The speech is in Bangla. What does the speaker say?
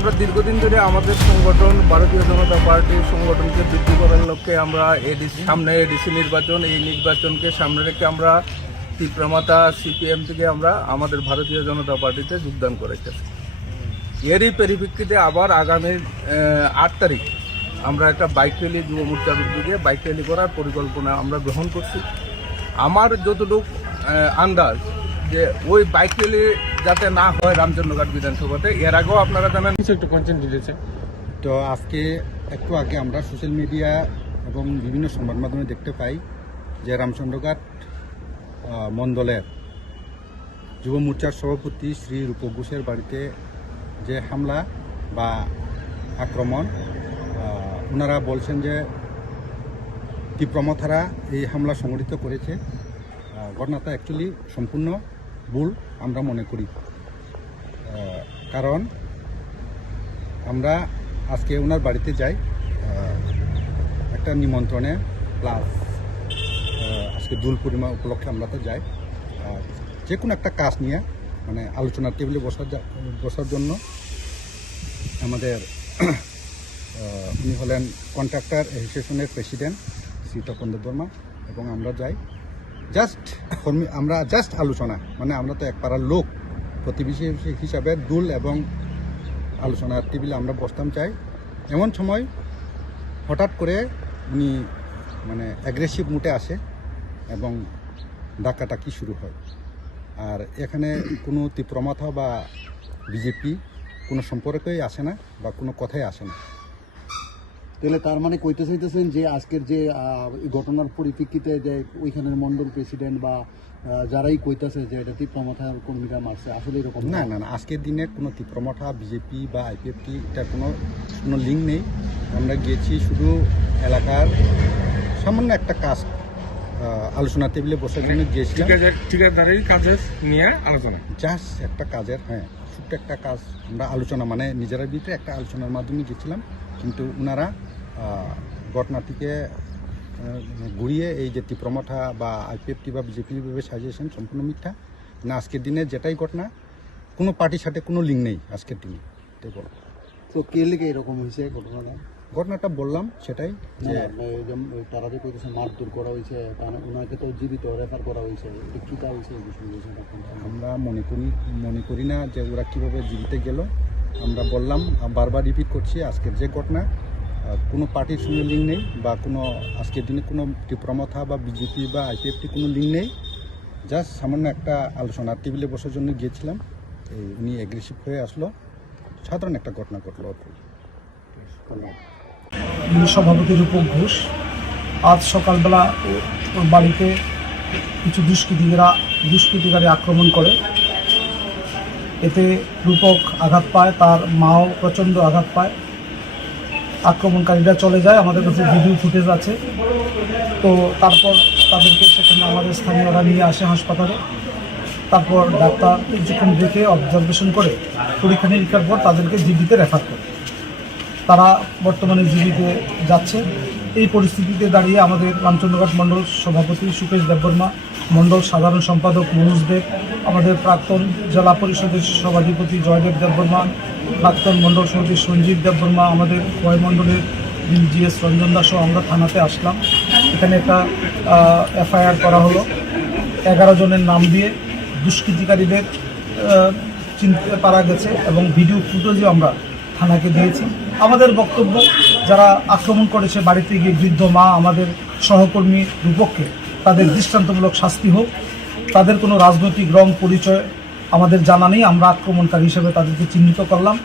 আমরা দীর্ঘদিন ধরে আমাদের সংগঠন ভারতীয় জনতা পার্টির সংগঠনকে বৃদ্ধি করার লক্ষ্যে আমরা সামনে এডিসি নির্বাচন, এই নির্বাচনকে সামনে রেখে আমরা তীব্রমাতা সিপিএম থেকে আমরা আমাদের ভারতীয় জনতা পার্টিতে যোগদান করেছি। এরই পরিপ্রেক্ষিতে আবার আগামী 8 তারিখ আমরা একটা বাইক র্যালি, যুব মোর্চার উদ্যোগে বাইক র্যালি করার পরিকল্পনা আমরা গ্রহণ করছি। আমার যতটুকু আন্দাজ যে ওই বাইক র্যালি যাতে না হয় রামচন্দ্রঘাট বিধানসভাতে, এর আগেও আপনারা জানেন একটু কন্টেন্ট দিয়েছে। তো আজকে একটু আগে আমরা সোশ্যাল মিডিয়া এবং বিভিন্ন সংবাদ মাধ্যমে দেখতে পাই যে রামচন্দ্রঘাট মণ্ডলের যুব মোর্চার সভাপতি শ্রী রূপক ঘোষের বাড়িতে যে হামলা বা আক্রমণ, ওনারা বলছেন যে তীব্রমথারা এই হামলা সংঘটিত করেছে। ঘটনাটা অ্যাকচুয়ালি সম্পূর্ণ ভুল আমরা মনে করি, কারণ আমরা আজকে ওনার বাড়িতে যাই একটা নিমন্ত্রণে, প্লাস আজকে দোল পূর্ণিমা উপলক্ষে আমরা তো যাই যে কোনো একটা কাজ নিয়ে, মানে আলোচনার টেবিলে বসার জন্য। আমাদের উনি হলেন কন্ট্রাক্টর অ্যাসোসিয়েশনের প্রেসিডেন্ট শ্রী তপন দেববর্মা, এবং আমরা যাই আমরা জাস্ট আলোচনা, মানে আমরা তো এক পাড়ার লোক, প্রতিবেশী হিসাবে দুল এবং আলোচনার টেবিলে আমরা বসতাম চাই। এমন সময় হঠাৎ করে উনি মানে অ্যাগ্রেসিভ মুডে আসে এবং ডাকাটাকি শুরু হয়। আর এখানে কোনো তীব্রমাথা বা বিজেপি কোনো সম্পর্কই আসে না বা কোনো কথাই আসে না। তাহলে তার মানে কইতে চাইতেছেন যে আজকের যে ঘটনার পরিপ্রেক্ষিতে যে ওইখানের মন্ডল প্রেসিডেন্ট বা যারাই কইতাছে যে এটা তীব্রমাথা কর্মীরা মারছে, আসলে এরকম না না না, আজকের দিনে কোনো তীব্রমাথা, বিজেপি বা আইপিএফটি এটা কোনো লিঙ্ক নেই। আমরা গিয়েছি শুধু এলাকার সামান্য একটা কাজ আলোচনা টেবিলে বসার জন্য গিয়েছিলাম। ঠিকাদারের কাজের নিয়ে আলোচনা, জাস্ট একটা কাজের, ছোট্ট একটা কাজ আমরা আলোচনা, মানে নিজেরা ভিতরে একটা আলোচনার মাধ্যমে গেছিলাম। কিন্তু ওনারা ঘটনাটিকে ঘুরিয়ে এই যে তীব্রমাথা বা আইপিএফটি বা বিজেপিভাবে সাজিয়েছেন, সম্পূর্ণ মিথ্যা। না, আজকের দিনে যেটাই ঘটনা, কোনো পার্টির সাথে কোনো লিঙ্ক নেই আজকের দিনে। তো কে লেগে এরকম হয়েছে ঘটনাটা বললাম সেটাই, যে তারা যে কইতেছে মারধর করা হয়েছে, ওনাকে তো জীবিত রেফার করা হয়েছে, এটা কী তা হয়েছে? আমরা মনে করি না যে ওরা কীভাবে জীবিত গেল। আমরা বললাম, বারবার রিপিট করছি, আজকের যে ঘটনা কোনো পার্টির সঙ্গে লিঙ্ক নেই বা কোনো আজকের দিনে কোনো তীব্রমাথা বা বিজেপি বা আইপিএফটি কোনো লিঙ্ক নেই। জাস্ট সামান্য একটা আলোচনার টেবিলে বসার জন্য গিয়েছিলাম, উনি অ্যাগ্রেসিভ হয়ে আসলো, সাধারণ একটা ঘটনা ঘটলো। সভাপতি রূপক ঘোষ আজ সকালবেলা বাড়িতে কিছু দুষ্কৃতিকারী আক্রমণ করে। এতে রূপক আঘাত পায়, তার মাও প্রচণ্ড আঘাত পায়। আক্রমণকারীরা চলে যায়, আমাদের কাছে ভিডিও ফুটেজ আছে। তো তারপর তাদেরকে সেখানে আমাদের স্থানীয়রা নিয়ে আসে হাসপাতালে। তারপর ডাক্তার কিছুক্ষণ দেখে অবজারভেশন করে পরীক্ষা নিরীক্ষার পর তাদেরকে জিবিতে রেফার করে। তারা বর্তমানে জিবিতে যাচ্ছে। এই পরিস্থিতিতে দাঁড়িয়ে আমাদের রামচন্দ্রঘাট মণ্ডল সভাপতি সুকেশ দেববর্মা, মণ্ডল সাধারণ সম্পাদক মনোজ দেব, আমাদের প্রাক্তন জেলা পরিষদের সভাধিপতি জয়দেব দেববর্মা, প্রাক্তন মণ্ডল সভাপতি সঞ্জীব দেববর্মা, আমাদের মণ্ডলের জিএস রঞ্জন দাসও আমরা থানাতে আসলাম। এখানে একটা এফআইআর করা হলো। 11 জনের নাম দিয়ে দুষ্কৃতিকারীদের চিনতে পারা গেছে এবং ভিডিও ফুটেজও আমরা থানাকে দিয়েছি। আমাদের বক্তব্য, যারা আক্রমণ করেছে বাড়িতে গিয়ে বৃদ্ধ মা, আমাদের সহকর্মী রূপককে, তাদের দৃষ্টান্তমূলক শাস্তি হোক। তাদের কোনো রাজনৈতিক রং পরিচয় আমাদের জানা নেই, আমরা আক্রমণকারী হিসেবে তাদেরকে চিহ্নিত করলাম।